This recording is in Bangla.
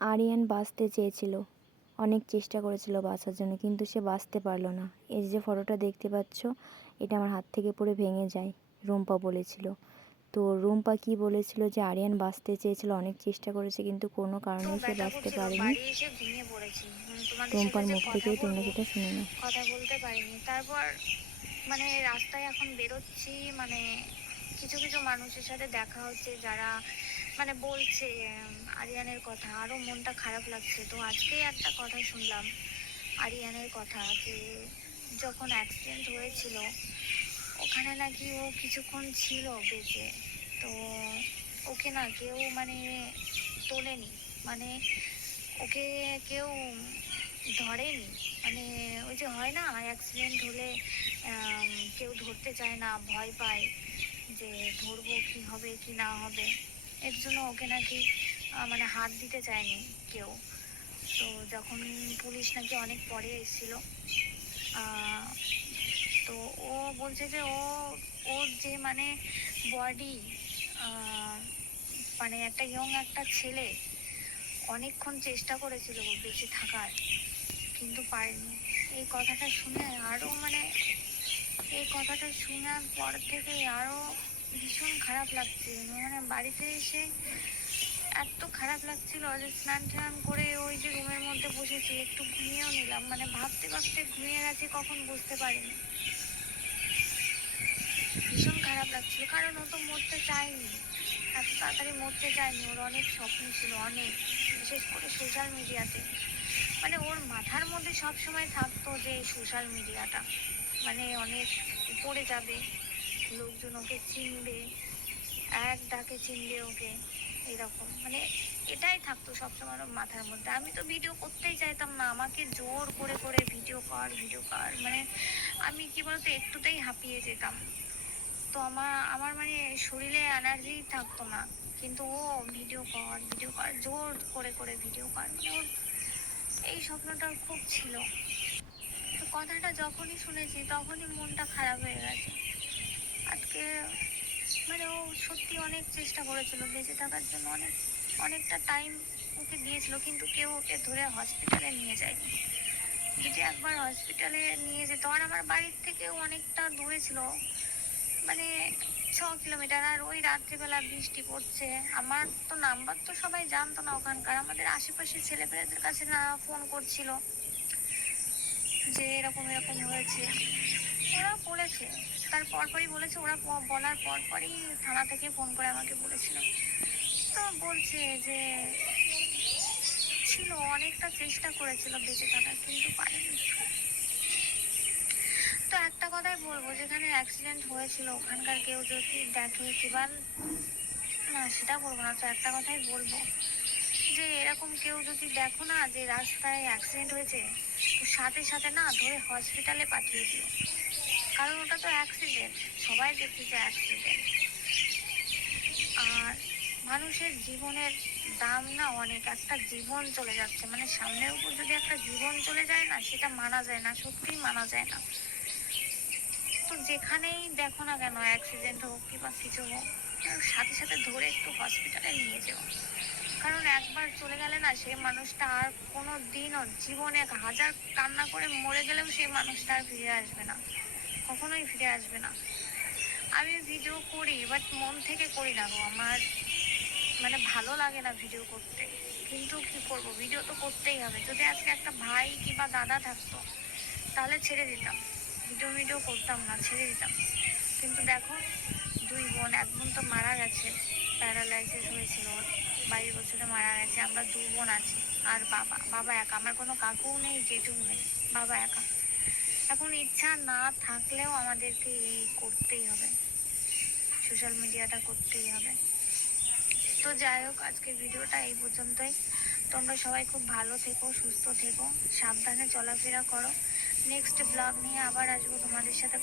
আরিয়ান বাঁচতে চেয়েছিল। অনেক চেষ্টা করেছিল বাঁচার জন্য কিন্তু সে বাঁচতে পারল না। এই যে ফটোটা দেখতে পাচ্ছ এটা আমার হাত থেকে পড়ে ভেঙে যায় রুম্পা বলেছিল। তো রুম্পা কি বলেছিল যে আরিয়ান বাঁচতে চেয়েছিল অনেক চেষ্টা করেছে কিন্তু কোনো কারণে সে বাঁচতে পারেনি। পড়েছি। রুম্পার মুখ থেকে তোমরা সেটা শুনে নাও। কথা বলতে পারিনি। তারপর মানে রাস্তায় এখন বেরোচ্ছি মানে কিছু কিছু মানুষের সাথে দেখা হচ্ছে যারা মানে বলছে আরিয়ানের কথা। আরও মনটা খারাপ লাগছে। তো আজকেই একটা কথা শুনলাম আরিয়ানের কথা যে, যখন অ্যাক্সিডেন্ট হয়েছিল, ওখানে নাকি ও কিছুক্ষণ ছিল বেঁচে। তো ওকে না কেউ মানে তোলেনি। মানে ওকে কেউ ধরেনি। মানে ওই যে হয় না অ্যাক্সিডেন্ট হলে কেউ ধরতে চায় না, ভয় পায় যে ধরবো কি হবে কি না হবে। এর জন্য ওকে নাকি মানে হাত দিতে চায়নি কেউ। তো যখন পুলিশ নাকি অনেক পরে এসেছিল তো ও বলছে যে ও, ওর যে মানে বডি মানে একটা ইয়ং একটা ছেলে, অনেকক্ষণ চেষ্টা করেছিল বেঁচে থাকার, কিন্তু পারেনি। এই কথাটা শুনে আরও মানে এই কথাটা শোনার পর থেকে আরও ভীষণ খারাপ লাগছে। মানে বাড়িতে এসে এত খারাপ লাগছিল যে স্নান টান করে ওই যে রুমের মধ্যে বসেছি, একটু ঘুমিয়েও নিলাম। মানে ভাবতে ভাবতে ঘুমিয়ে গেছি, কখন বুঝতে পারিনি। ভীষণ খারাপ লাগছিল, কারণ ও তো মরতে চায়নি। এত তাড়াতাড়ি মরতে চায়নি, ওর অনেক স্বপ্ন ছিল, অনেক, বিশেষ করে সোশ্যাল মিডিয়াতে মানে ওর মাথার মধ্যে সব সময় থাকতো যে সোশ্যাল মিডিয়াটা মানে অনেক উপরে যাবে। লোকজন ওকে চিনবে, এক ডাকে চিনবে ওকে, এরকম। মানে এটাই থাকতো সবসময় মাথার মধ্যে। আমি তো ভিডিও করতেই চাইতাম না, আমাকে জোর করে করে ভিডিও কর ভিডিও কর। মানে আমি কি বলতো, একটুতেই হাঁপিয়ে যেতাম। তো আমার আমার মানে শরীরে এনার্জি থাকতো না। কিন্তু ও ভিডিও কর ভিডিও কর, জোর করে করে ভিডিও কর। মানে ওর এই স্বপ্নটা খুব ছিল। তো কথাটা যখনই শুনেছি তখনই মনটা খারাপ হয়ে গেছে। আজকে মানে ও সত্যি অনেক চেষ্টা করেছিল, বেঁচে থাকার জন্য অনেক, অনেকটা টাইম ওকে দিয়েছিল, কিন্তু কেউ ওকে ধরে হসপিটালে নিয়ে যায়নি। যদি একবার হসপিটালে নিয়ে যেত, আর আমার বাড়ির থেকেও অনেকটা দূরে ছিল। মানে ছ কিলোমিটার আর ওই রাত্রিবেলা বৃষ্টি পড়ছে। আমার তো নাম্বার তো সবাই জানতো না ওখানকার। আমাদের আশেপাশে ছেলেপেলেদের কাছে না ফোন করছিল যে এরকম এরকম হয়েছে। ওরা বলেছে তার পরপরই বলেছে, ওরা বলার পরপরই থানা থেকে ফোন করে আমাকে বলেছিল। তো বলছে যে, ছিল, অনেকটা চেষ্টা করেছিল বেঁচে থাকার, কিন্তু পারেনি। তো একটা কথাই বলব, যেখানে অ্যাক্সিডেন্ট হয়েছিল, ওখানকার কেউ যদি দেখে কিংবা না, সেটা বলব না, তো একটা কথাই বলব। যে, এরকম কেউ যদি দেখো না যে রাস্তায় অ্যাক্সিডেন্ট হয়েছে, তো সাথে সাথে না ধরে হসপিটালে পাঠিয়ে দিও। কারণ ওটা তো অ্যাক্সিডেন্ট সবাই দেখতেছে অ্যাক্সিডেন্ট আর মানুষের জীবনের দাম না অনেক। একটা জীবন চলে যাচ্ছে। মানে সামনের উপর যদি একটা জীবন চলে যায় না, সেটা মানা যায় না, সত্যিই মানা যায় না। তো যেখানেই দেখো না কেন অ্যাক্সিডেন্ট হোক কিংবা কিছু হোক, সাথে সাথে ধরে একটু হসপিটালে নিয়ে যাও। কারণ একবার চলে গেলে না সেই মানুষটা আর কোনো দিনও, জীবনে হাজার কান্না করে মরে গেলেও সেই মানুষটা আর ফিরে আসবে না। কখনোই ফিরে আসবে না। আমি ভিডিও করি বাট মন থেকে করি না গো। আমার মানে ভালো লাগে না ভিডিও করতে। কিন্তু কি করব? ভিডিও তো করতেই হবে। যদি আজকে একটা ভাই কিংবা দাদা থাকতো, তাহলে ছেড়ে দিতাম। ভিডিও ভিডিও করতাম না, ছেড়ে দিতাম। কিন্তু দেখো, দুই বোন, এক বোন তো মারা গেছে প্যারালাইসিস হয়েছিল। বাইশ বছরে মারা গেছে। আমরা দু বোন আছি, আর বাবা বাবা একা। আমার কোনো কাকুও নেই, জেঠুও নেই, বাবা একা। এখন ইচ্ছা না থাকলেও আমাদেরকে এই করতেই হবে। সোশ্যাল মিডিয়াটা করতেই হবে। তো যাই হোক, আজকের ভিডিওটা এই পর্যন্তই। তোমরা সবাই খুব ভালো থেকো, সুস্থ থেকো, সাবধানে চলাফেরা করো। নেক্সট ব্লগ নিয়ে আবার আসব তোমাদের সাথে